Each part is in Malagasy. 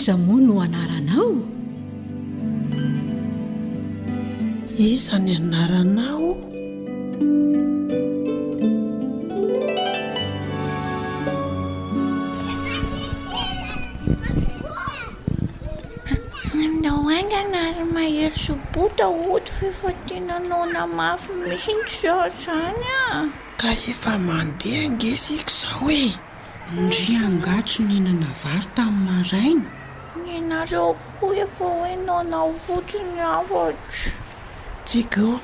iza moa no anaranao? Iza ny anaranao? Andao aingana ary mahery sobota ody fefa tena naona mafy mihitsy zao zany a. Ka efa mandeha angesiko zao e. Ndry angatso ninana vary tamin'ny maraina. Nenareo koa efa hoe naonao fotsiny afatry. Tsiko,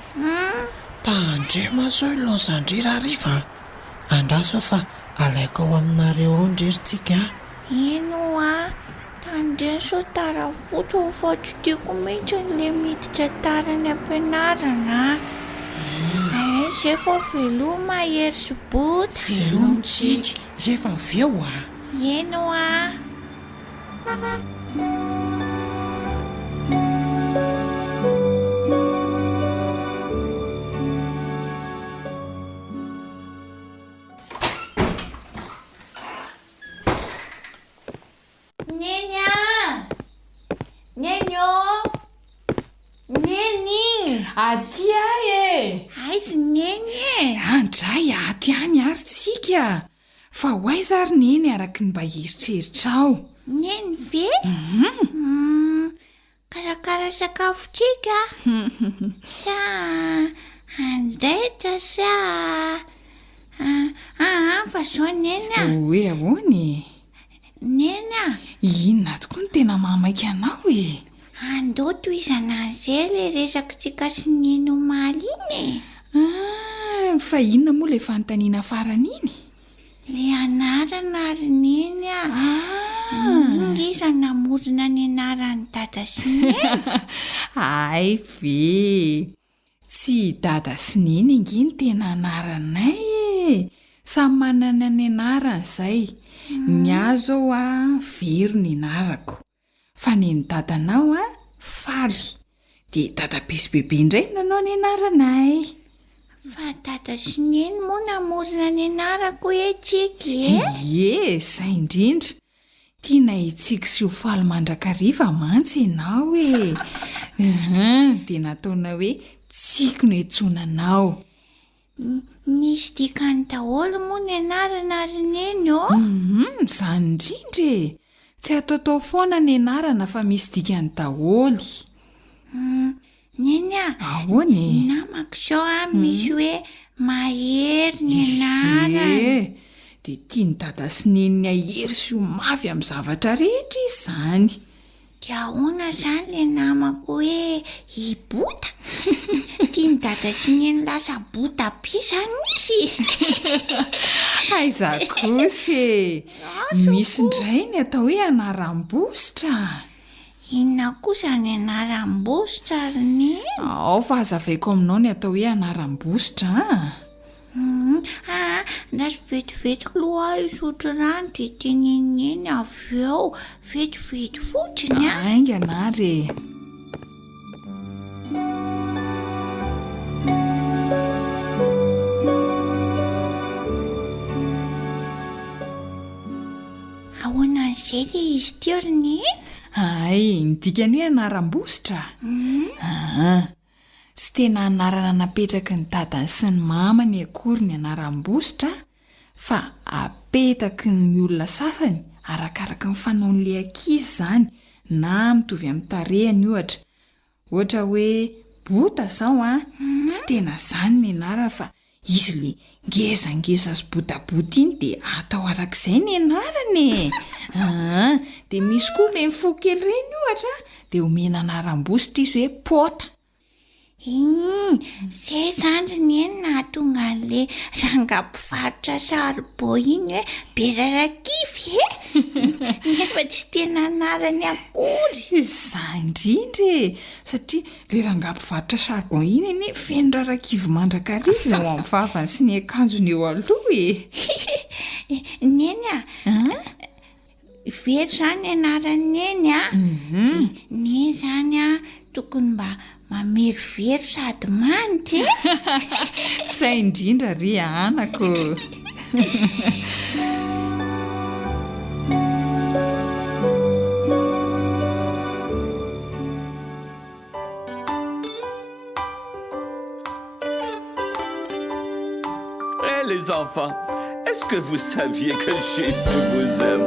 tandrema sao ilozandrira riva. Andraso fa alaiko ao aminareo ao ndreritsika. Ino a? Tandreso tara fotsy ho fatry tiako mihitsy le miditra tarany ampianarana. Zay fa veloa mahery sobota. Velomitsika, rehefa avy eo a. Ino a? Nenya! Nenyo! Neny! Aty ahy e! Aizy neny! Andray ato ihany ary tsika. Fa ho aiza ary neny araka ny mba heritreritra ao. Neny ve? Karakara sakafo tsika? Sa andraitra sa... fa zao neny a. Hoe ahoany? Neny a. Inona tokoa ny tena mamaika anao e? Andao toizana izay le resakitsika sy neny omaly iny e. Fa inona moa le fanontaniana farany iny? Le anarana ary neny a. Ingiza namorona ny anaran'ny dada sy neny. Ay ve, tsy dada sy neny inginy tena anaranay e. Samy manana ny anarany izay. Ny azo a Vero ny anarako. Fa ny dadanao a Faly. Dia dada pisy bebe indray nanao ny anaranay. Fa dada sy neny moa namorona ny anarako tsika e. Ie, izay indrindra. Tiana hitsika sy ho faly mandrakariva mantsy ianao e. Dia nataona hoe tsiko no hiantsonanao. Nisy dikany daholo moa ny anarana ary neny o. Izany indrindra e. Tsy ataotao foana ny anarana fa misy dikany daholy. Neny a. Ahoana e? Namako zao a misy hoe mahery ny anarana. Dia tiany dada sy neny ny ahery sy ho mafy amin'ny zavatra rehetra izany. Dia ahoana izany le namako hoe hibota? Tiany dada sy neny lasa bota be izany misy. Aiza kosa e. Misy indray ny atao hoe anaram-bositra. Inona kosa ny anaram-bositra ary neny? Ao fa hazavaiko aminao ny atao hoe anaram-bositra. Ndasy vetivetika loha isotro rano dia teneneny avy eo vetivety fotsiny a. Aingana ary. Ahoana izay le izy teo ry neny? Ay, ny dikany hoe anaram-bositra. Tsy tena anarana napetraky ny dadany sy ny mamany akory ny anaram-bositra, fa apetaky ny olona sasany arakaraka ny fanaon'ilay ankizy izany na mitovy amin'ny tarehany ohatra. Ohatra hoe bota izao tsy tena izany ny anarana fa izy le ngezangeza sy botabota iny dia atao arak'izay ny anarany e. Dia misy koa le mifoha kely ireny ohatra dia omena anaram-bositra izy hoe pota. Izay izany ry neny nahatonga an'le rangampivarotra saribao iny hoe Berarakivy e. Nefa tsy tena anarany akory. Izay indrindra e. Satria le rangampivarotra saribao iny anie feno rarakivy mandrakariva ao amin'ny vavany sy ny akanjony eo aloha e. Neny a. Very izany anarany neny a. Neny izany a tokony mba mamerovero sady manitra e. Izay indrindra ry anako. les enfants, est-ce que vous saviez que Jésus vous aime?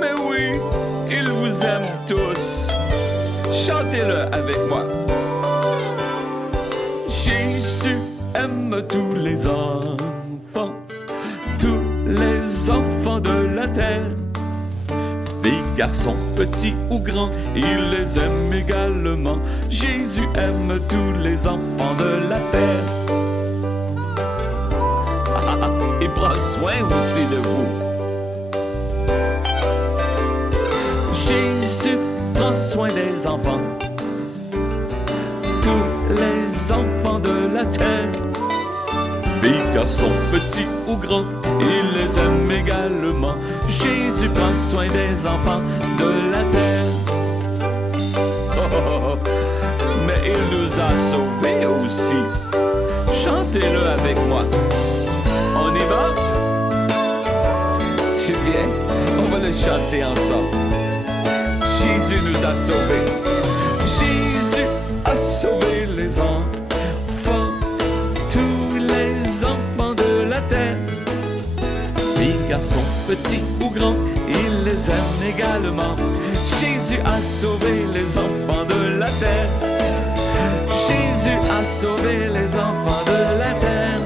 Mais oui, il vous aime tous. Chantez-le avec moi. Jésus aime tous les enfants de la terre. Filles, garçons, petits ou grands, il les aime également. Jésus aime tous les enfants de la terre. Il prend soin aussi de vous. Jésus prend soin des enfants, tous les enfants de la terre. Filles, garçons, petits ou grands, il les aime également. Jésus prend soin des enfants de la terre. Oh, oh, oh. Mais il nous a sauvés aussi. Chantez-le avec moi. On y va? Tu viens? On va le chanter ensemble. Jésus nous a sauvés. Jésus a sauvé les enfants, tous les enfants de la terre. Filles, garçons, petits ou grands, il les aime également. Jésus a sauvé les enfants de la terre. Jésus a sauvé les enfants de la terre.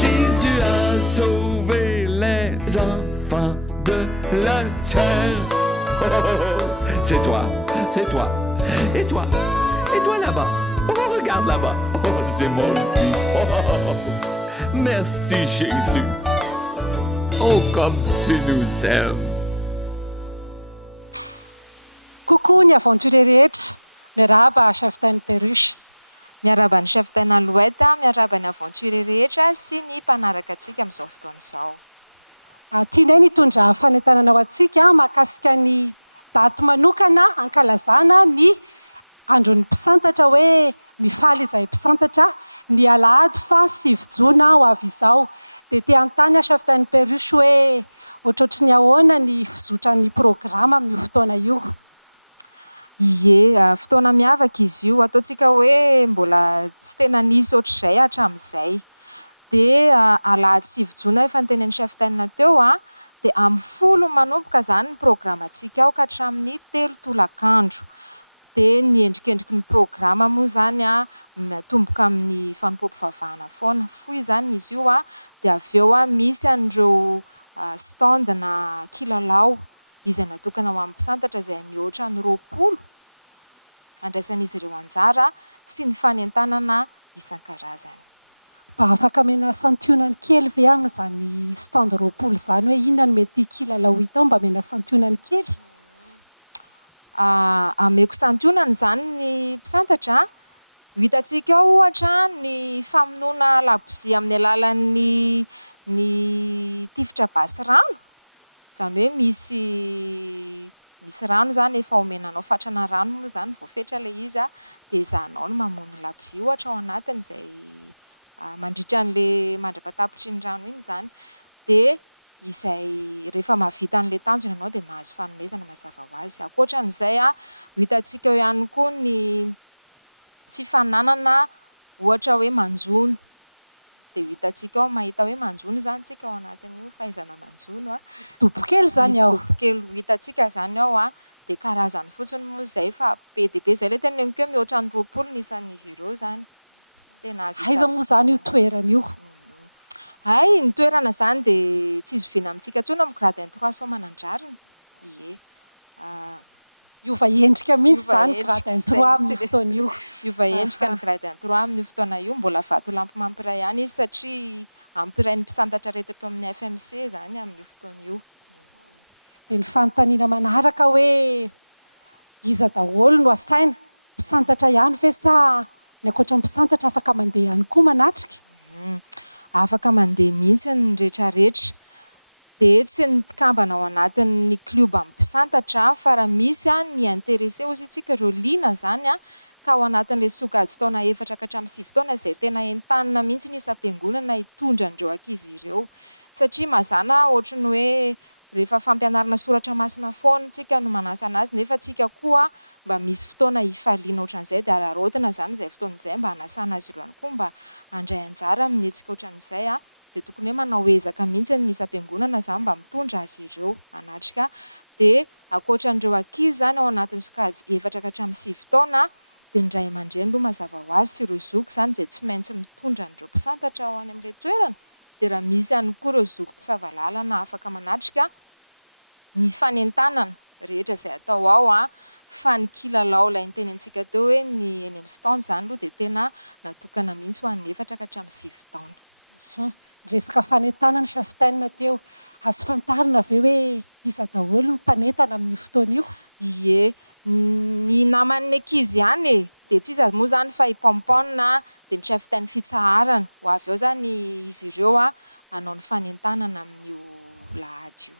Jésus a sauvé les enfants de la terre. Oh, oh, oh. C'est toi, c'est toi. Et toi? Et toi là-bas? Oh, regarde là-bas. Oh, c'est moi aussi. Oh, oh, oh. Merci Jésus. Oh, comme tu nous aimes. Coucou ny aventure rehetra, miarahaba chef tany Perruche. Miaraba ny chef tany Alouette, miaraba ny aventure rehetra sy ny mpanaraka antsika amin'izao fotoana izao. Tianay nitondra fanentanana ho antsika mahakasika ny daty manokana ankalazana ny andron'ny mpisantatra hoe mifaly izay mpisantatra ny alahady fa 7 jona ho avy izao. Dia te anontany chef tany Perruche hoe ohatrohatry ny ahoana ny fizotra ny programa amin'io fotoana io? Ie, fotoana miavaka izy io, ataontsika hoe mbola tsy tena nisy ohatr'izay hatramin'izay. Dia alahady 7 jona efa nitenen'ny chef tany teo, dia amin'ny 10 manomboka izany ny programantsika ao ka hatramin'ny 3 tolakandro. Dia ny endrikendriky ny programa moa izany tomboka amin'ny fanompoam-pivavahana foana. Foy izany izy io, dia avy eo misy an'ireo stand na kilalao izay natokana ho amin'ny mpisantatra izay mihoatra ny 20 andraisan'izy ireo anjara sy ny fanentanana isan-karazany. Mba afaka amena santionany kely ve amin'izany stand 20 izany hoe inona no mety kilalao hitao mba amena santionany kely? Ameko santionany izany ny mpisantatra. Hitantsika ao ohatra ny famonoana labozia amin'ny alalan'ny tifitra basy rano. Izany hoe misy rano izany efa omenanao fatrana rano moa izany vao fetra ilay izy, dia izahanao no mamono labozia ohatra ao anatiny izay mandritra an'ilay mandrapatapitry ny rano iny izany. Dia izay rehefa mahavita an'ilay tanjona ianao dia mahazo fanomezana mazava ho azy. Ankoatran'izay hitantsika eo ihany koa ny fifananana ohatra hoe manjono. Dia hitantsika ao mahita hoe manjono izany tsika ao anatin'io fahaizana manjono. Misy dobo kely izany ao. Misy dobo kely hitantsika izany ao, dia karazany fotsiny moa izay fa be dia be izay ilay teneniko hoe mihoatra ny 20 nisan'izy ireo izany. Tena azo aiza moa izany io toerana io? Ay, ny toerana izany dia tsy izoviana amintsika intsony amin'ny gradin 3 Soamanandrarina. Ie. Iova endrika mihitsy izany gradin 3 amin'ny fotoana io. Iova endrika ny gradin 3 amin'ny fotoana io, mbola vato lampy mampiray ihany izy satria ampiray ny mpisantatra rehetra amin'ny FMC izany amin'ny fotoana io. Dia ny fanontaniana manaraka hoe iza daholo no asaina? Mpisantatra ihany ve sa ny ankoatra mpisantatra afaka mandeha ihany koa manatrika? Afaka mandeha mihitsy ny rehetrarehetra. Dia tsy ny mpikambana ao anatin'ny kluba mpisantatra fa raha misy ny intéressé ozy tsika ireo liana izany ka ao anatin'ilay sokajy taona 4 ka hatramin'ny 7 taona izay tena entanina mihitsy ny isam-piangonana hitondra an'ireo ankizy ireo. Satria mazana ohatrany hoe rehefa fampianarana soratra masina foana tsika no manasa anazy, nefa tsika koa mba misy fotoana hifaliana ohatran'izay dia ararotina izany izay fotoana izay mba hanasana azy ireo ihany koa mba handray anjara amin'ny hetsika ohatran'izay dia tokony hoe manao ezaka mihitsy ny isam-piangonana zany mba mitondra azy ireo anatrika. Dia ankoatran'ireo ankizy zany ao anatin'ny sokajy 4 ka hatramin'ny 7 taona dia ny ray aman-dreny aloha mazava ho azy sy ireo zoky zany izay tsy maintsy mitondra an'ireo mpisantatra ao any amin'ilay toerana. Dia raha misy ihany koa ireo zoky mpisava lalana afaka manatrika ny fanentanana rehetra izay atao ao fa ny kilalao ilay nitenentsika teo hoe ny eny amin'ny taona zany aloha dia tena natokana mihitsy ho an'ny 4 ka hatramin'ny 7 taona. Resaka fanentanana cheftaine teo, azo fantarina ve hoe iza daholo ny mpanentana amin'io fotoana io? Ie, ny naman'ny ankizy ihany e, dia tsy iza moa zany fa i pompona dia ny cheftaine fitsaharana ho avy eo zany izy ireo hanao ny fanentanana amin'io lahady io.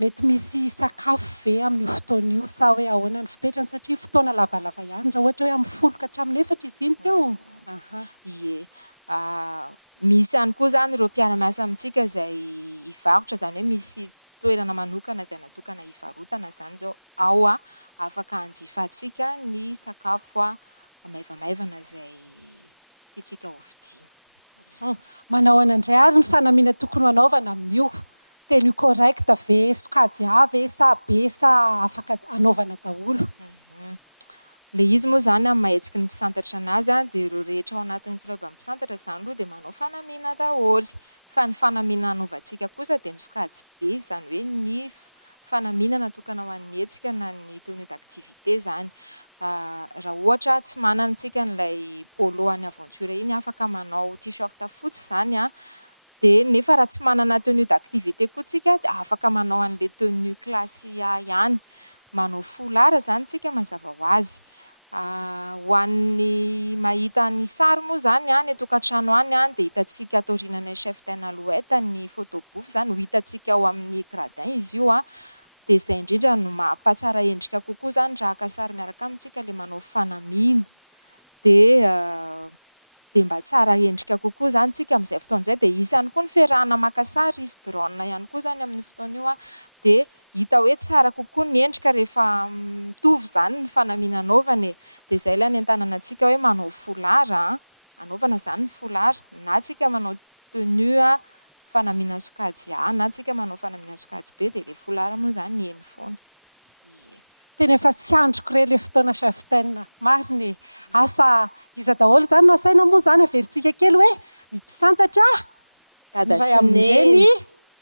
Mety misy sakafo ve amin'io fotoana io sa hoe ahoana ny fipetrany satria fotoana lavalava ihany raha ohatra hoe amin'ny 10 ka hatramin'ny 4 izy iny teo. Ie, misy ihany koa zany ireo mpiara-miasa amintsika izay hivarotra zany hoe misy toerana manokana izay natokana hivarotana zany zao ao afaka hanjifantsika ny sakafo maivamaivana izay tiantsika ho vidiana. Manao anandray ary ny fanamiana tokony hanaovana amin'io? Tenue correcte ve, sokajy avy sa be sa afaka hanaovana daholo? Ilay izy moa zany amin'ny mahetsiky ny mpisantatra anazy dia ireo rehetra ao anatin'ny club mpisantatra zany aloha dia manao fanamiana daholo. Fa ny fanamiana hanaovantsika kosa dia ny sokajy be, izany hoe ny fanamiana natokana ho an'ny hetsika na ny tenue d'activité zany. Raha ohatra tsy manana antsika n'ilay polo any aventure iny afaka manao t-shirt fotsy zany dia nefa raha tsy manana tenue d'activité koa tsika dia afaka manao an'ilay tenue classe A ihany. Manao folara zany tsika mazava ho azy. Ho an'ny mahita ny sary moa zany ny tokantrano any dia hitantsika ato aoriananay cheftaine Alouette ny photobooth zany ho hitantsika ao amin'ny gradin izy io dia izay indrindra no mampatsara endrika kokoa zany raha haka sary miaraka amintsika ilay manao fanamiana dia mba tsara endrika kokoa zany tsika amin'izay fotoana izay. Dia isy ihany koa ny fiarahana maka sary izy drone ihany koa zany amin'ny fotoana io dia hita hoe tsara kokoa ny endrika rehefa mitovy zany ny fanamiana anaovana. Dia izay ilay hanentanana antsika hoe manao folara, anaovana zany ny folara na tsika manao tenue fanamiana sokajy A na tsika manao fanamiana sokajy B dia ilay folara moa zany eny foana. Tena efa tsy androko re ilay fotoana cheftaine, marina e. Asa iza daholo zany no asaina moa zany averintsika kely hoe ny mpisantatra Dada ray sy amin-dreny, neny.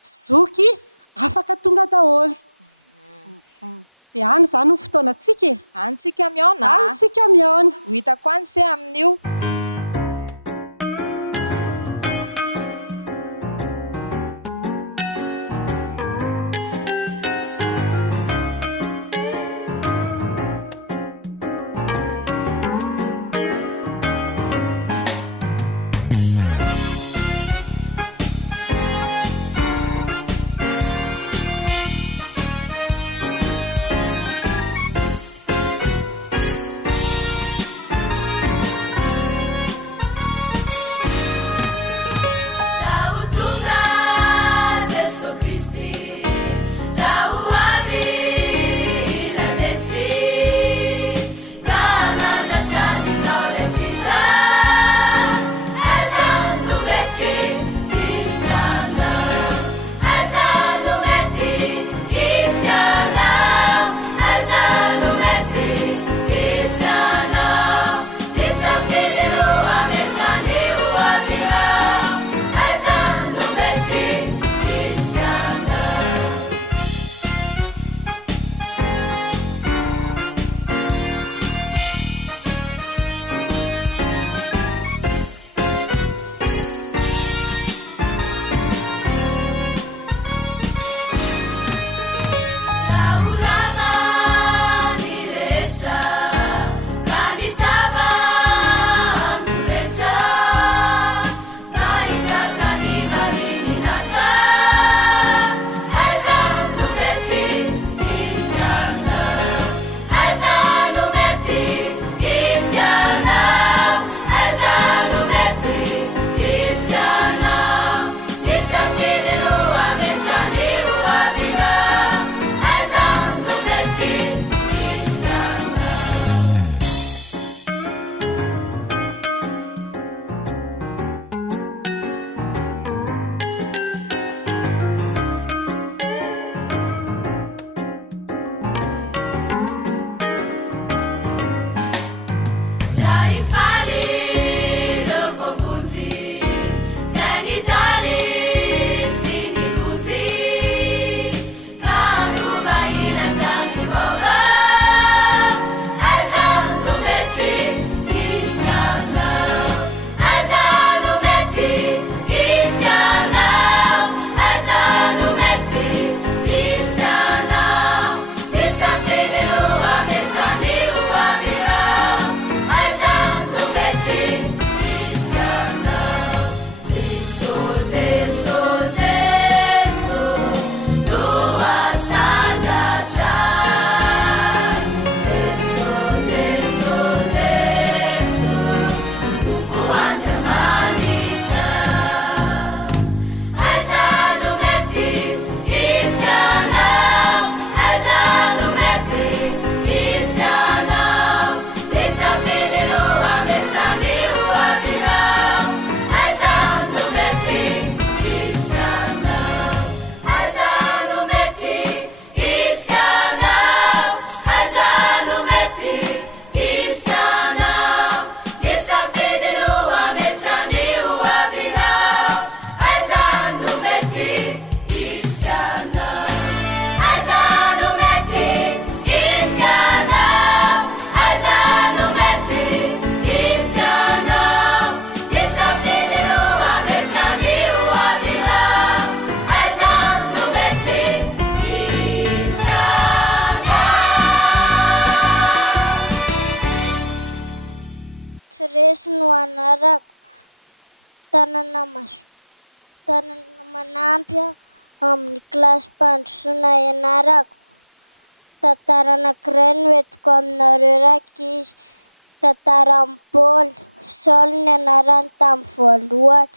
zoky afaka tonga daholo. Dia any zany ny fotoanantsika e. Antsika miaona. Antsika miaona. Ho hitako any se amin'io. Teresy no anarako. Tanàna manampy amin'ny kilasy mpandrosoana ianarako. Tantara anankiray no entiko aminareo rakizy. Tantaran'i Paoly. Saoly ny anarany tamin'ny voalohany.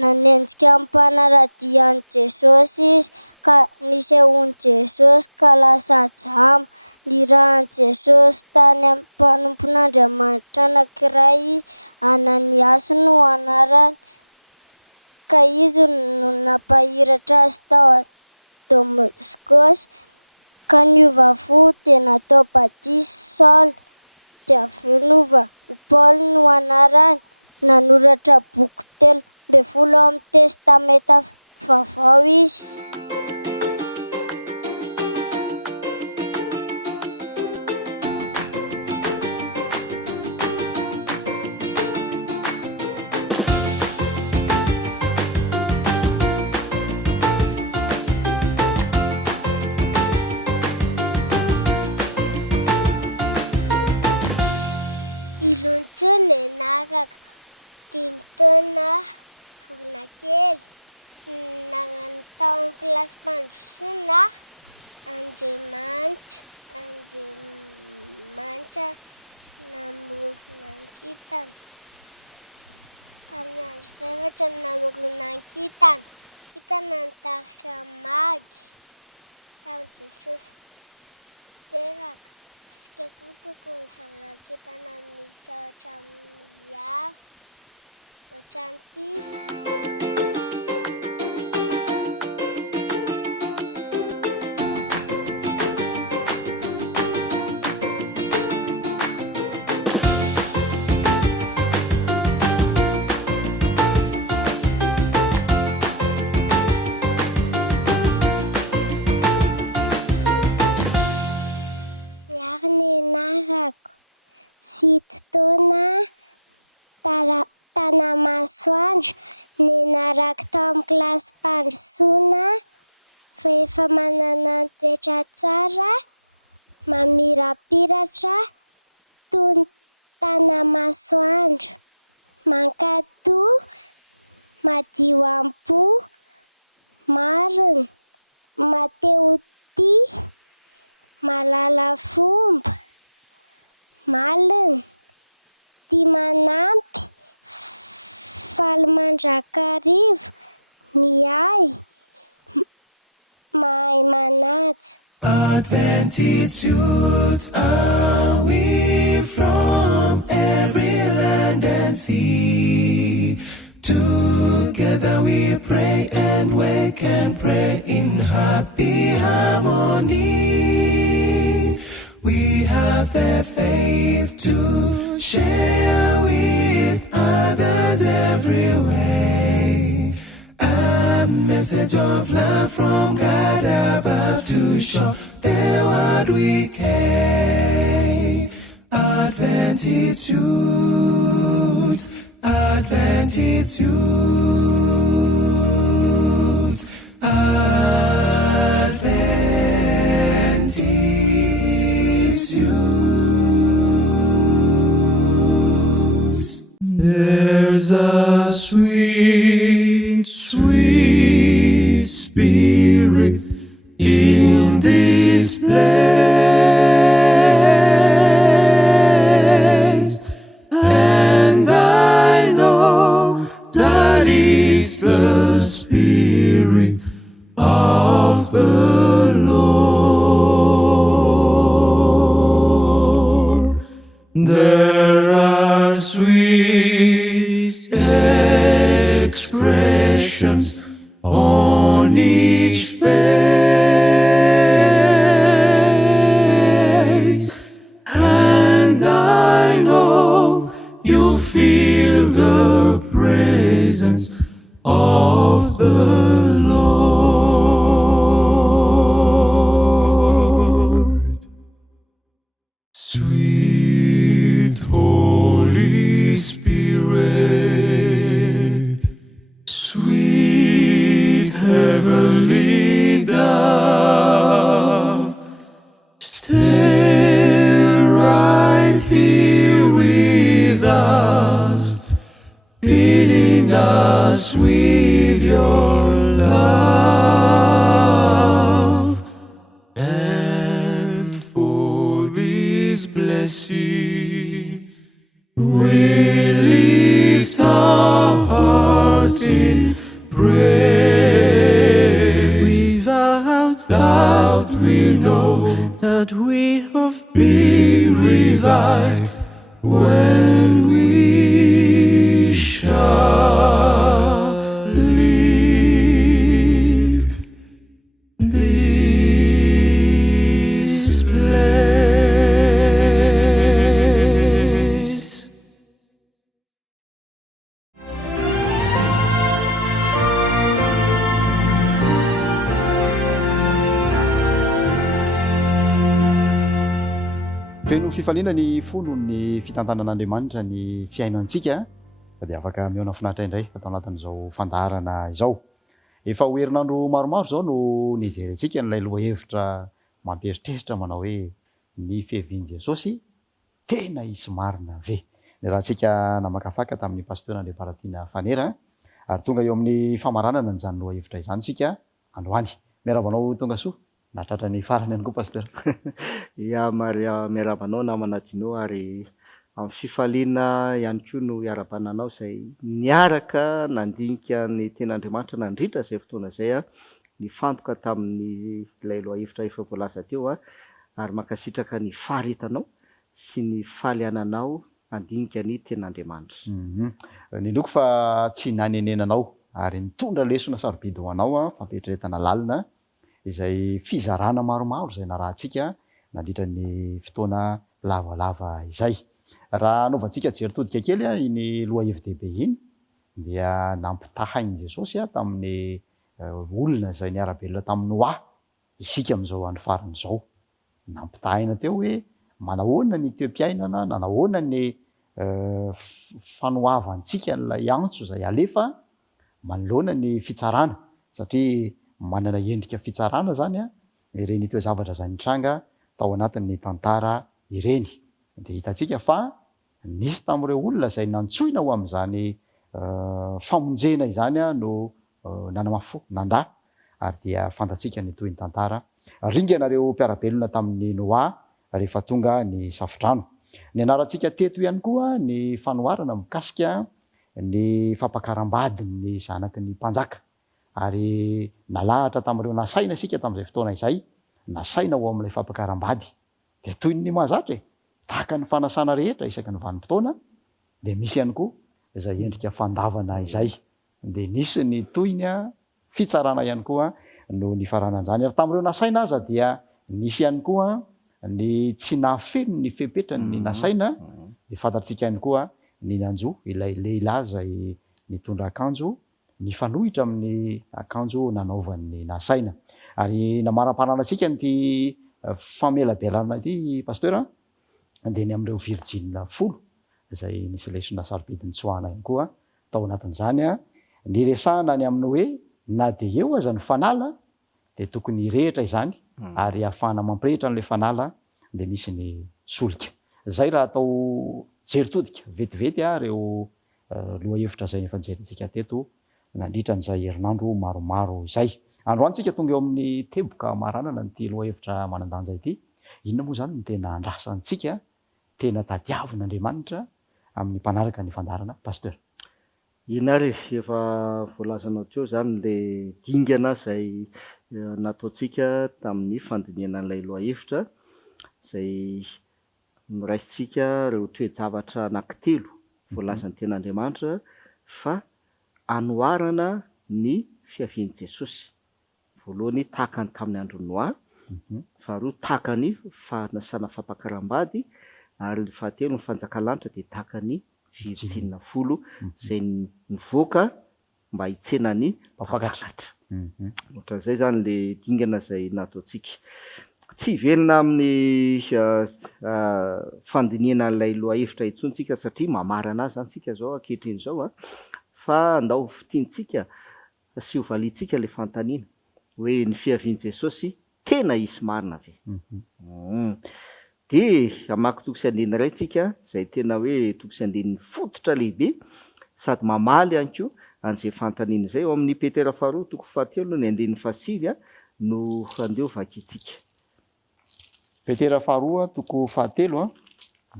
Nanenjika amin'ny mpanaradian'i Jesosy izy ka nisehoan'i Jesosy ka lasa jamba. Nirahan'i Jesosy tany amin'ny mpanompon'Andriamanitra anankiray izy. Ananiasy no anarany. Ka izy no nampahiratra azy tao Damaskosy. Ka niova fo dia natao badisy Saoly. Dia avy eo nova Paoly no anarany. Nanoratra boky 13 amin'ny testamenta vaovao izy. Ilontsony enaraka 5 taona volana kely. Nagnano tao amin'ny kilasy mpandrosoana Andriamanitra namorona kintana. Tamin'ny andro faefatra namorona kintana. Kintana nitarika magy tamin'i Jesosy teraka. Sikako tokony zava-kintana misy ohatran'ny hafa. Ohatran'ity. Marina enarako 7 taona Tanamasoandro. Nenarako tao amin'ny kilasy mpandrosoana. Fa efa manana ny toetra tsara, mamirapiratra toy ny Tanamasoandro. Mankatoa, madio am-po, marina, mateo-tia, malala fomba, malina, tia manampy, faly mandrakarivo, miay, mahay manaja. Adventist youths are we from every land and sea. Together we pray and wake and pray in happy harmony. We have the faith to share with others every way. A message of love from God above to show the world we came. Adventist youth, Adventist youth, Adventist youth. There's a sweet, sweet spirit in this place, and I know that it's the Spirit of the Lord. There are sweet expressions on each face, and I know you feel the presence of the Lord. Sweet Holy Spirit, sweet heavenly dove, stay right here with us. us with your love, and for these blessings we lift our hearts in praise. Without doubt we know that we have been revived when we shall leave this place. Feno fifaliana ny folo ny fitantanan'Andriamanitra ny fiainantsika dia afaka miona finaritra indray atao anatin'izao fandaharana izao. Efa ho herinandro maromaro zao no nijerentsika n'ilay lohahevitra mampieritreritra manao hoe ny fihevian'i Jesosy tena isy marina ve. Ny rahantsika namakafaka tamin'ny pasteur André Baratina Fanera ary tonga eo amin'ny famaranana n'izany lohahevitra izany sika androany. Miarabanao tonga soa. Natratra ny farany ihany koa pasteur. Ya miarabanao namana Dino ary amin'ny fifaliana ihany koa no iarabananao izay niaraka nandinika ny ten'Andriamanitra nandritra izay fotoana izay nifantoka tamin'ny ilay lohahevitra efa voalaza teo ary mankasitraka ny faharitanao sy ny faliananao andinika ny ten'Andriamanitra. Nindoko fa tsy nanenenanao ary nitondra lesona sarobidy ho anao fampietretana lalina izay fizarana maromaro izay narahantsika nandritra ny fotoana lavalava izay. Raha anaovantsika jery todika kely iny lohahevin-dehibe iny dia nampitahain'i Jesosy tamin'ny olona izay niara-belona tamin'ny Noa. Isika amin'izao andro farany izao nampitahaina teo hoe manahoana ny toem-piainana, nanahoana ny fanoavantsika n'ilay antso izay alefa manoloana ny fitsarana satria manana endrika fitsarana zany ireny toe-zavatra zany tranga tao anatin'ny tantara ireny. Dia hitantsika fa nisy tamin'ireo olona izay nantsoina ho amin'izany famonjena izany no nanamafo nanda ary dia fantatsika ny toy ny tantara. Ringanareo mpiarabelona tamin'ny Noa rehefa tonga ny safodrano. Ny anarantsika teto ihany koa ny fanoharana mikasika ny fampakaram-badiny zanaky ny mpanjaka. Ary nalahatra tamin'ireo nasaina sika tamin'izay fotoana izay, nasaina ho amin'ilay fampakaram-bady. Dia toy ny mahazatra tahaka ny fanasana rehetra isaky ny vanim-potoana, dia misy ihany koa izay endrika fandavana izay. Dia nisy ny toy ny fitsarana ihany koa no ny faranan'izany. Ary tamin'ireo nasaina aza dia nisy ihany koa ny tsy nahafeno ny fepetrany ny nasaina. Dia fantatsika ihany koa ny nanjo ilay lehilahy izay nitondra akanjo ny fanohitra amin'ny akanjo nanaovan'ny nasaina. Ary namaram-pananantsika ny famelabelana ity pasteur dia ny amin'ireo virgine 10 izay nisy lesona sarobidiny tsoahana ihany koa tao anatin'izany ny resahana ny amin'ny hoe na dia eo aza ny fanala dia tokony rehitra izany ary ahafahana mampirehitra n'ilay fanala dia misy ny solika. Zay raha atao jeritodika vetivety reo lohahevitra izay efa jerentsika teto nandritra n'izay herinandro maromaro izay. Androantsika tonga eo amin'ny teboka maranana nyity lohahevitra manandanja ity. Inona moa zany ny tena andrasantsika, tena tadiavin'Andriamanitra amin'ny mpanaraka ny fandarana pasteur? Inary efa voalazanao teo zany le dingana izay nataontsika tamin'ny fandiniana an'ilay lohahevitra izay noraisitsika reo toe-javatra anankitelo voalazan'ny ten'Andriamanitra fa anoharana ny fiavian'i Jesosy. Voalohany tahaka ny tamin'ny andro Noa, faharoa tahaka ny fanasana fampakaram-bady ary ny fahatelo ny fanjakalanitra dia tahaka ny virgine 10 izay nivoaka mba hitsena ny mpakatra. Ohatran'izay zany le dingana izay nataontsika. Tsy velona amin'ny fandiniana an'ilay lohahevitra intsontsika satria mamarana azy zany tsika zao ankehitriny zao fa andao fitiantsika sy ho valitsika le fantaniana hoe ny fiavian'i Jesosy tena isy marina ve. Dia amaky toko sy andiny iray tsika izay tena hoe toko sy andiny fototra lehibe sady mamaly ihany koa an'izay fantaniana izay eo amin'ny petera faharoa toko fahatelo ny andin'ny fasivy a no handeo vakitsika. Petera faharoa toko fahatelo a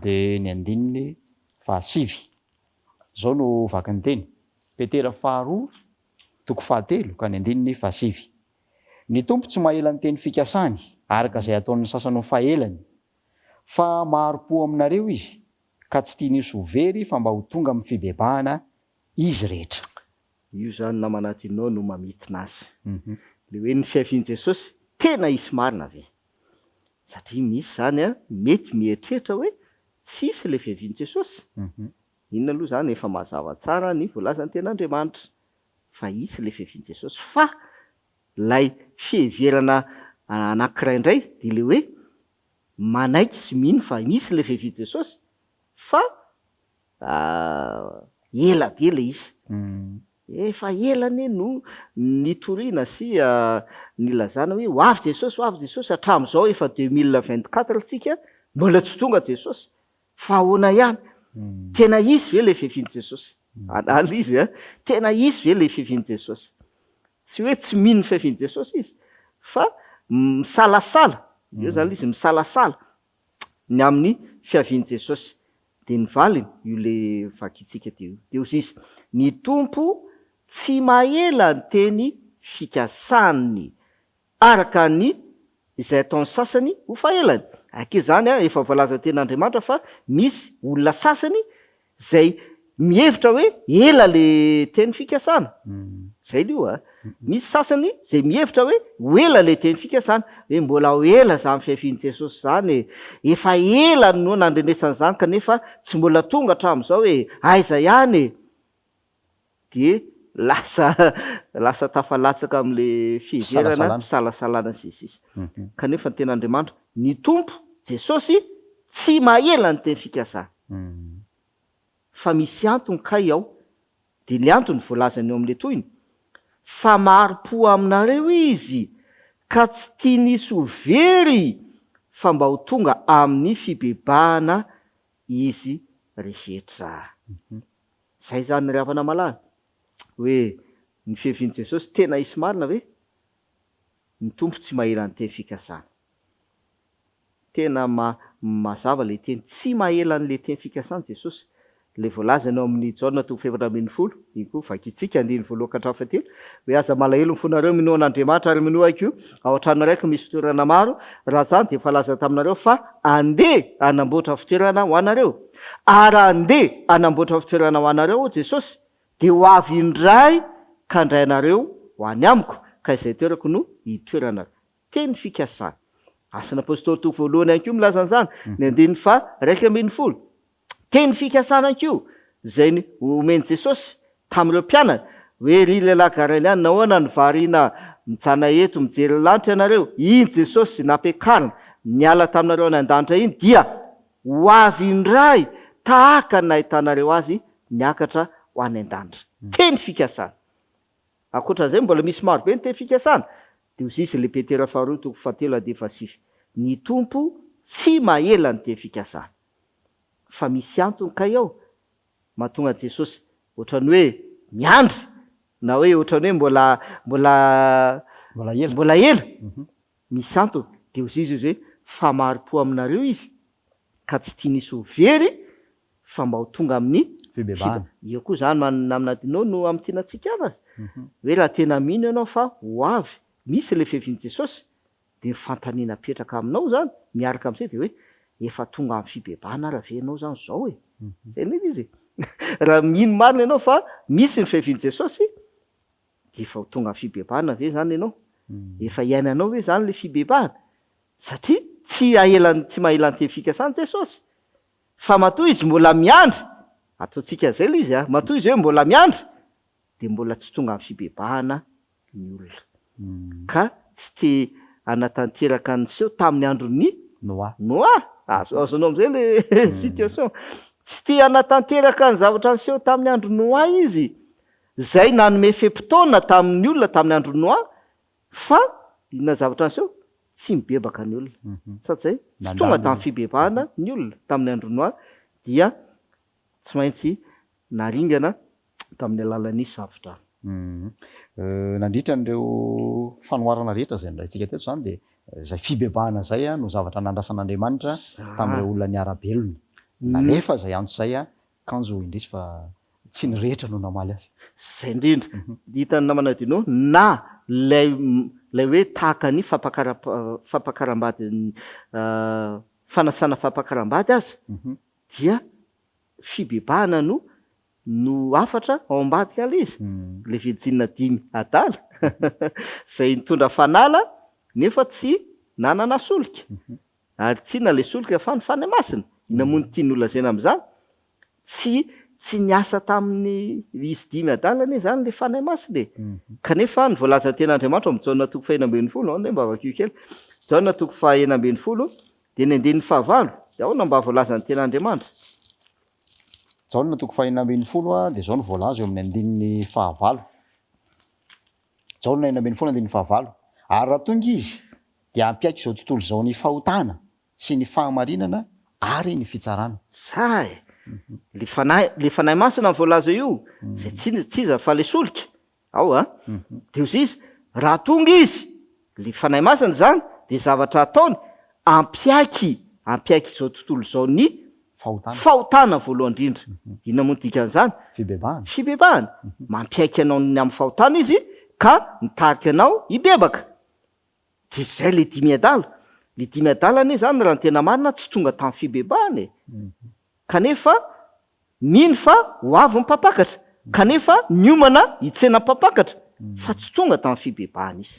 de ny andininy fahasivy. Zao no vaky ny teny. Petera faharoa toko fahatelo ka ny andininy fahasivy. Ny tompo tsy mahela ny teny fikasany araka izay ataon'ny sasany ho fahelany, fa maharo-po aminareo izy ka tsy tia nisy ho very fa mba ho tonga amin'ny fibebahana izy rehetra. Io zany namanatinao no mamitina azy. Le hoe ny fiavian'i Jesosy tena isy marina ve? Satria misy zany a mety mieritreritra hoe tsisy le fiavian'i Jesosy. Inona aloha zany efa mazava tsara ny voalazan'ny ten'Andriamanitra fa isy le fiavian'i Jesosy, fa lay fiheverana anankiray indray de le hoe manaiky sy mino fa misy le fiavian'i Jesosy fa ela be le izy. Efa elany no nitoriana sy nilazana hoe ho avy Jesosy, ho avy Jesosy, hatramin'izao efa 2024 tsika mbola tsy tonga Jesosy, fa ahoana ihany? Tena isy ve le fiavian'i Jesosy? Anala izy a, tena isy ve le fiavian'i Jesosy? Tsy hoe tsy mino fiavian'i Jesosy izy, fa misalasala, eo zany izy misalasala ny amin'ny fiavian'i Jesosy. De ny valiny io le vakitsika teo. De hozy izy, ny tompo tsy mahela ny teny fikasany araka ny izay ataon'ny sasany ho fahelany. Ake zany a efa voalaza ten'Andriamanitra fa misy olona sasany zay mihevitra hoe ela le teny fikasana. Zay io a. Misy sasany zay mihevitra hoe ho ela le teny fikasana, hoe mbola ho ela zany fiavian'i Jesosy zany, efa ela no nandrenesany zany kanefa tsy mbola tonga hatramin'izao hoe aiza ihany. De lasa tafalatsaka amin'le fiheverana fisalasalana sisy. Kanefa ny ten'Andriamanitra, ny tompo Jesosy tsy mahela ny teny fikasana. Fa misy antony kay ao, de le antony voalazany eo amin'le toyiny. Fa maharo-po aminareo izy ka tsy tia nisy ho very fa mba ho tonga amin'ny fibebahana izy rehetra. Zay zany ny ravana malala hoe ny fiavian'i Jesosy tena isy marina ve? Ny tompo tsy mahela ny teny fikasana. Tena mazava le teny, tsy mahela n'le teny fikasana Jesosy. Le voalazany ao amin'ny Jaona toko 7:10, iny koa vakitsika 1:1-3 hoe aza malahelo ny fonareo mino an'Andriamanitra ary mino aiko io ao an-trano raiky misy fitoerana maro, raha zany de falaza taminareo fa andeha anamboatra fitoerana ho anareo. Ary andeha anamboatra fitoerana ho anareo Jesosy, de ho avy indray ka ndray anareo ho any amiko ka izay toerako no hitoerana. Teny fikasana. Asan'ny apôstôly toko voalohany ihany koa milaza an'izany, ny 2:2. Teny fikasana anko zay ny omeny Jesosy tamin'ireo mpianany hoe ry lehilahy Galiliana, nahoana ny variana mijana eto mijery lanitra ianareo? Iny Jesosy nampiakarina niala taminareo any an-danitra iny dia ho avy indray tahaka ny nahitanareo azy niakatra ho any an-danitra. Teny fikasana. Ankoatran'izay mbola misy maro be ny teny fikasana. De hozy izy le Petera faharoa toko fahatelo ady fasivy. Ny tompo tsy mahela ny teny fikasana. Fa misy antony kay ao mahatonga Jesosy ohatrany hoe miandry na hoe ohatrany hoe mbola ela. Misy antony. De hozy izy hoe fa maharo-po aminareo izy ka tsy tia nisy ho very fa mba ho tonga amin'ny fibebahana. Io koa zany aminatinao no amitianantsika azy. Hoe raha tena mino ianao fa ho avy misy le fiavian'i Jesosy, de fantaniana petraka aminao zany miaraka amin'izay de hoe efa tonga amin'ny fibebahana raha ve ianao zany zao e. Zay ny izy. Raha mino marina ianao fa misy ny fiavian'i Jesosy, de efa ho tonga amin'ny fibebahana ve zany ianao? Efa iainanao hoe zany le fibebahana? Satria tsy mahela ny teny fikasana Jesosy. Fa matoa izy mbola miandry, ataontsika zay le izy a, matoa izy hoe mbola miandry, de mbola tsy tonga amin'ny fibebahana ny olona. Ka tsy te anatanteraka nyseho tamin'ny andron'ny Noa. Azonao am'izay le situation. Tsy te anatanteraka ny zavatra nyseho tamin'ny andro Noa izy, zay nanome fepitaona tamin'ny olona tamin'ny andro Noa, fa inona zavatra nyseho? Tsy mibebaka ny olona. Satria tsy tonga tamin'ny fibebahana ny olona tamin'ny andro Noa, dia tsy maintsy naringana tamin'ny alalan'ny savitra nandritra n'ireo fanoharana rehetra zay ndrayntsika teto zany de zay fibebahana zay no zavatra nandrasan'Andriamanitra tamin'ireo olona ny arabelona nanefa zay antso zay kanjo indrisy fa tsy ny rehetra no namaly azy zay indrindra hitany namana dino na lay hoe tahaka ny fampakaram-bady fanasana fampakaram-bady azy dia fibebahana no afatra ao ambadika ala izy le vijinina 5 adala zay nitondra fanala nefa tsy nanana solika ary tsy na le solika fa ny fany masina inamoa ny tiany olazena am'izany tsy niasa tamin'ny izy 5 adalany zany le fany masina kanefa ny voalaza ten'Andriamanitra amin'ny jaona toko 1:10 ne mba vakio kely jaona toko 1:10 de ny andehan'ny 9 de ao na mba voalaza ny ten'Andriamanitra jaona toko 1:10 de zao ny voalaza eo amin'ny 9 jaona 1:10 9 ary raha tonga izy de ampiaiky zao tontolo zao ny fahotana sy ny fahamarinana ary ny fitsarana zay le fanahy masina ny voalaza io zay tsy iza fa le solika ao de ozy izy raha tonga izy le fanahy masina zany de zavatra ataony ampiaiky zao tontolo zao ny fahotana voalohany indrindra ina moa ny dikan'izany fibebahana mampiaiky anao ny amin'ny fahotana izy ka mitariky anao ibebaka de zay le 5 adala le 5 adalany zany raha ny tena marina tsy tonga tamin'ny fibebahana kanefa mino fa ho avy mipapakatra kanefa niomana hitsena mpapakatra fa tsy tonga tamin'ny fibebahana izy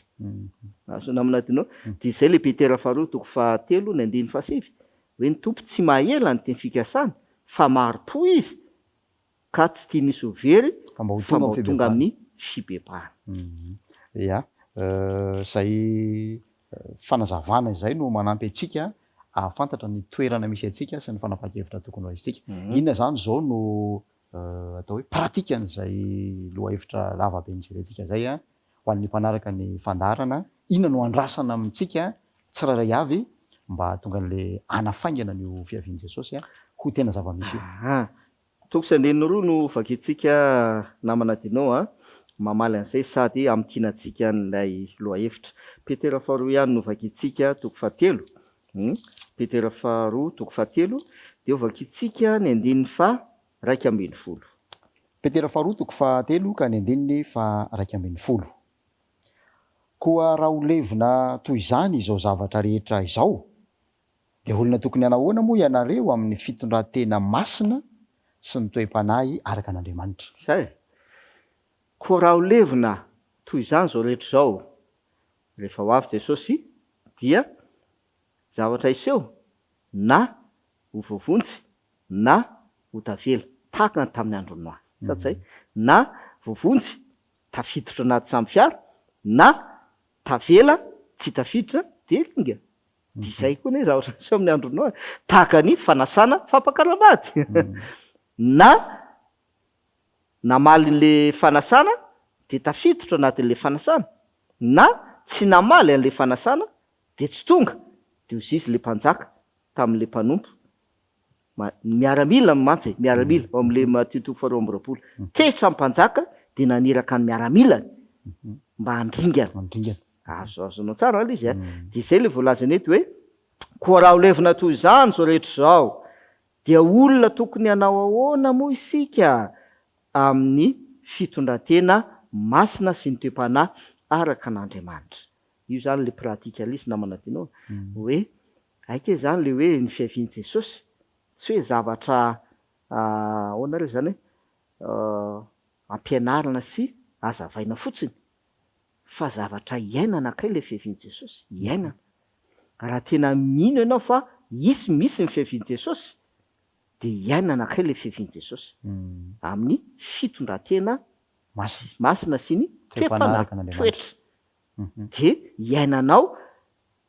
azo naminadinao de zay le Petera 2 toko 7 ny 7 hoe ny tompo tsy mahela ny teny fikasana fa maro-po izy ka tsy tia nisy overy fa mba ho tonga amin'ny fibebahana zay fanazavana zay no manampy atsika ahafantatra ny toerana misy atsika sy ny fanapakevitra tokony ho aitsika inona zany zao no atao hoe pratikan'zay lohahevitra lavabe nijerentsika zay ho an'ny mpanaraka ny fandarana inona no andrasana amintsika tsiraray avy mba tonga an'le anafaingana nyo fiavian Jesosy ho tena zava-misy io toko sandeny roa no vakitsika namana dinao mamaly an'izay sady am'tianantsika n'lay lohahevitra Petera 2 ihany no vakitsika toko 7 Petera 2 toko 7 de vakitsika ny 2:10 Petera 2 toko 7 ka ny 2:10 koa raha ho levona toy izany izao zavatra rehetra izao de olona tokony anahoana moa ianareo amin'ny fitondran-tena masina sy ny toe-panahy araka an'Andriamanitra zay koa raha ho levona toy izany zao rehetra zao rehefa ho avy Jesosy dia zavatra iseho na ho vovontsy na ho tavela tahaka ny tamin'ny andro noa satsay na vovontsy tafiditra anaty samby fiara na tavela tsy tafiditra de linga de zay koa ne zavatra iseho amin'ny andro noa tahaka ny fanasana fampakaram-bady na namaly le fanasana de tafiditra anatin'le fanasana na tsy namaly an'le fanasana de tsy tonga de ozy izy le mpanjaka tamin'le mpanompo miaramila mantsy miaramila ao am'le Matthieu 2:20 tehitra mpanjaka de naniraka ny miaramilany mba handringana azonao tsara ala izy de zay le voalazany eto hoe koa raha ho levina toy izany zao rehetra zao dia olona tokony hanao ahoana moa isika amin'ny fitondran-tena masina sy ny toe-panahy araka an'Andriamanitra io zany le pratikalisy namana tinao hoe aike zany le hoe ny fiavian Jesosy tsy hoe zavatra ahoana re zany hoe ampianarana sy azavaina fotsiny fa zavatra iainana kay le fiavian Jesosy iainana raha tena mino ianao fa misy ny fiavian Jesosy de iainana kay le fiavian Jesosy amin'ny fitondran-tena masina sy ny toe-panahy toetra de iainanao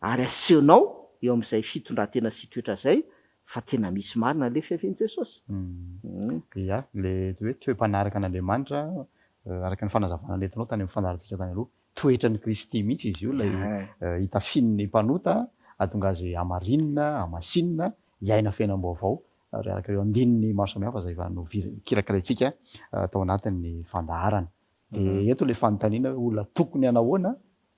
ary asehonao eo am'izay fitondran-tena sy toetra zay fa tena misy marina le fiavian Jesosy le hoe toe-panahy araka an'Andriamanitra araka ny fanazavana letinao tany amin'ny fandarantsika tany aloha toetra ny Kristy mihitsy izy io lay hitafin'ny mpanota atonga azy amarinina amasinina iaina fiainam-baovao ary araka ireo andininy maro samihafa zay va no kirakiraintsika tao anatin'ny fandaharana de eto le fanontaniana hoe olona tokony anahoana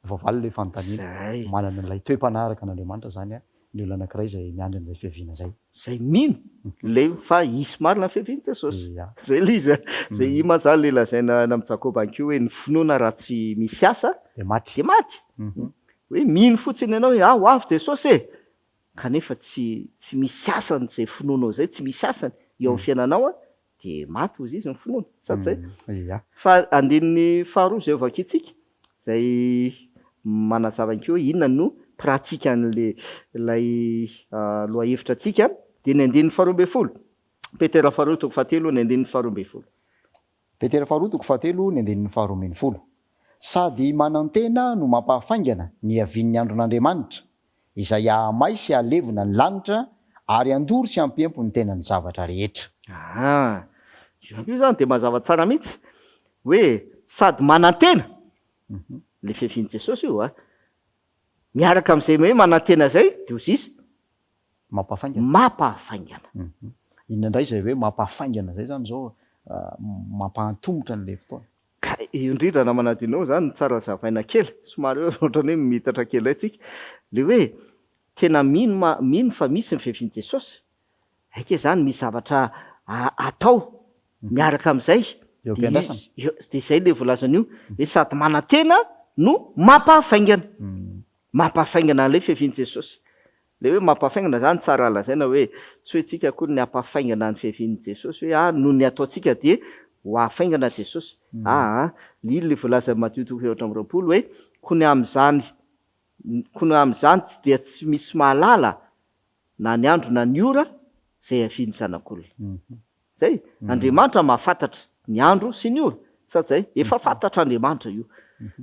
vavaly le fanontaniana manana n'ilay toe-panaraka an'Andriamanitra zany a ny olona anankiray zay miandry an'izay fiaviana zay zay mino le fa isy marina fiaviany Jesosy zay le izy zay imanjany le lazaina amin'ny Jakoba anko hoe ny finoana raha tsy misy asa de maty hoe mino fotsiny ianao hoe ho avy Jesosy e kanefa tsy misy asany zay finoanao zay tsy misy asany eo amin'ny fiainanao a de maty ozy izy ny finoana sady zay fa andininy faharoa zay ovakitsika zay manazava anko inona no pratika an'le lay loha-hevitra atsika de ny andininy faharoa amby folo Petera faharoa toko fahatelo ny andininy faharoa amby folo Petera faharoa toko fahatelo ny andininy faharoa amby folo sady manantena no mampahafaingana ny avin'ny andron'Andriamanitra izay ahamay sy alevona ny lanitra ary andory sy ampiempo ny tenany zavatra rehetra io zany de mazava tsara mihitsy hoe sady manantena le fiaviany Jesosy io miaraka am'izay hoe manantena zay de ozy izy mampahafaingana inona indray zay hoe mampahafaingana zay zany zao mampahantombotra n'le fotoana ka indrindra na manadinao zany tsara zavaina kely somary ohatrany hoe mitatra kely atsika le hoe tena mino fa misy ny fiaviany Jesosy aike zany misy zavatra atao miaraka am'izay de zay le volazan'io hoe sady manantena no mampahafaingana n'le fiaviany Jesosy le hoe mampahafaingana zany tsara lazaina hoe tsy hoe tsika akory ny ampahafaingana ny fiaviany Jesosy hoe no ny ataontsika de ho ahafaingana Jesosy le voalaza Matthieu toko efatra amby roapolo hoe kony am'zany tsy de tsy misy mahalala na ny andro na ny ora zay aviany zanak'olona zay Andriamanitra mahafantatra ny andro sy ny ora sady zay efa fantatra Andriamanitra io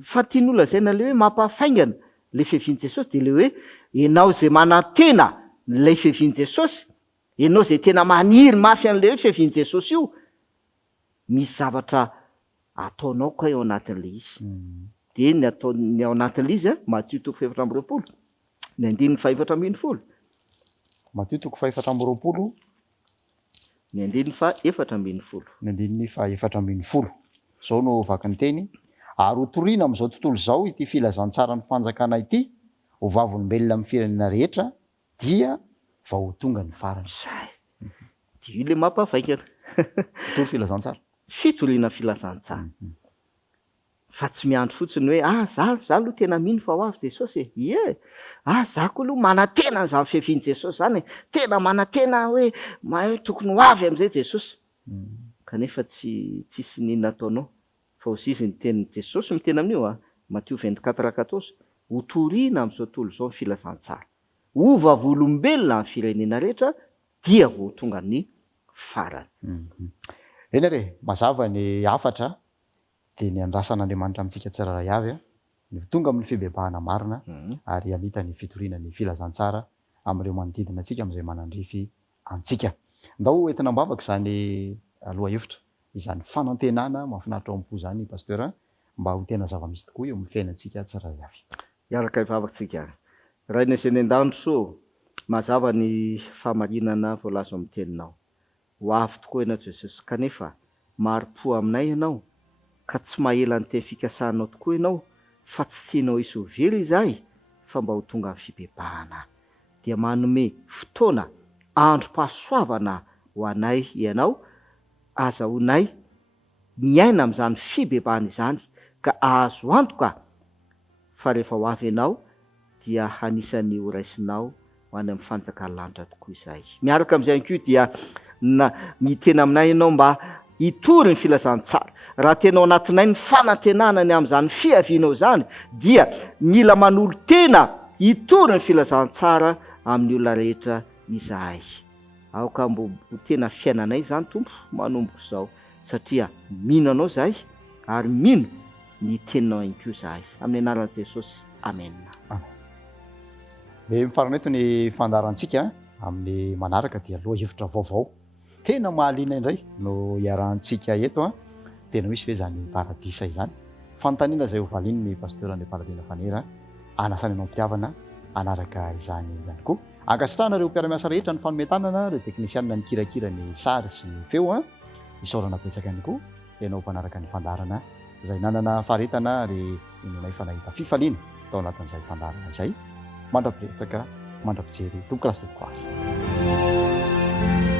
fa tiany lazaina le hoe mampahafaingana le fiaviany Jesosy de le hoe ianao zay manantena lay fiaviany Jesosy ianao zay tena maniry mafy an'le hoe fiaviany Jesosy io misy zavatra ataonao koa eo anatin'le izy de ny ataony ao anatin'le izy Matthieu toko faefatra amby roapolo ny andininy faefatra ambin'ny folo Matthieu toko faefatra amby roapolo ny andininy faefatra ambin'ny folo ny andininy faefatra ambin'ny folo zao no vaky ny teny ary hotoriana am'izao tontolo zao ity filazantsara ny fanjakana ity ho vavolombelona amin'ny firenena rehetra dia vao ho tonga ny farany de io le mampahafaingana tory filazantsara fitoriana filazantsara fa tsy miandro fotsiny hoe za aloha tena mino fa ho avy Jesosy za koa aloha manantena zany fiaviany Jesosy zany tena manantena hoe tokony ho avy am'izay Jesosy kanefa tsisy ninona ataonao fa ozy izy ny tenin'ny Jesosy mitena amin'io Matthieu 24:14 hotoriana am'izao tontolo zao ny filazantsara ho vavolombelona amin'ny firenena rehetra dia vao tonga ny farany eny re mazava ny afatra de ny andrasan'Andriamanitra amintsika tsiraray avy ny tonga amin'ny fibebahana marina ary amita ny fitoriana ny filazantsara am'ireo manodidina antsika am'izay manandrify antsika ndao entina mbavaka zany aloha hevitra izany fanantenana mahafinaritra ao am-po zany pasteur mba ho tena zava-misy tokoa eo amin'ny fiainantsika tsiraray avy iaraka ivavakantsika raina izay ny an-dandro so mazava ny fahamarinana voalazo amin'ny teninao ho avy tokoa ianao Jesosy kanefa maro-po aminay ianao ka tsy mahela ny teny fikasanao tokoa ianao fa tsy tianao hisy ho very izahay fa mba ho tonga amin'ny fibebahana dia manome fotoana androm-pahasoavana ho anay ianao azahoanay miaina amin'izany fibebahana izany ka ahazo antoka fa rehefa ho avy ianao dia hanisany ho raisinao ho any amin'ny fanjakany lanitra tokoa izahay miaraka amin'izay ihany koa dia mitena aminay ianao mba hitory ny filazantsara raha tenao anatinay ny fanantenana ny amin'izany fiavianao zany dia mila manolo tena hitory ny filazantsara amin'ny olona rehetra izahay aoka mbo ho tena fiainanay zany tompo manomboko izao satria mino anao zahay ary mino ny teninao ihany koa zahay amin'ny anaran'i Jesosy amen de mifarana eto ny fandarantsika amin'ny manaraka dia loha hevitra vaovao tena mahaliana indray no iarahantsika eto tena misy ve zany paradisa izany fanontaniana zay ho valiny ny pasteur ny paradina fanera anasany anao mpiavana anaraka izany ihany koa ankasitrahana reo mpiaramiasa rehetra ny fanometanana reo teknisianina ny kirakira ny sary sy feo a isaorana betsaka ihany koa ianao mpanaraka ny fandarana izay nanana faharetana ary inonay fanahita fifaliana tao anatin'izay fandarana izay mandra-piretaka mandra-pijery tomboka lasy tokoavy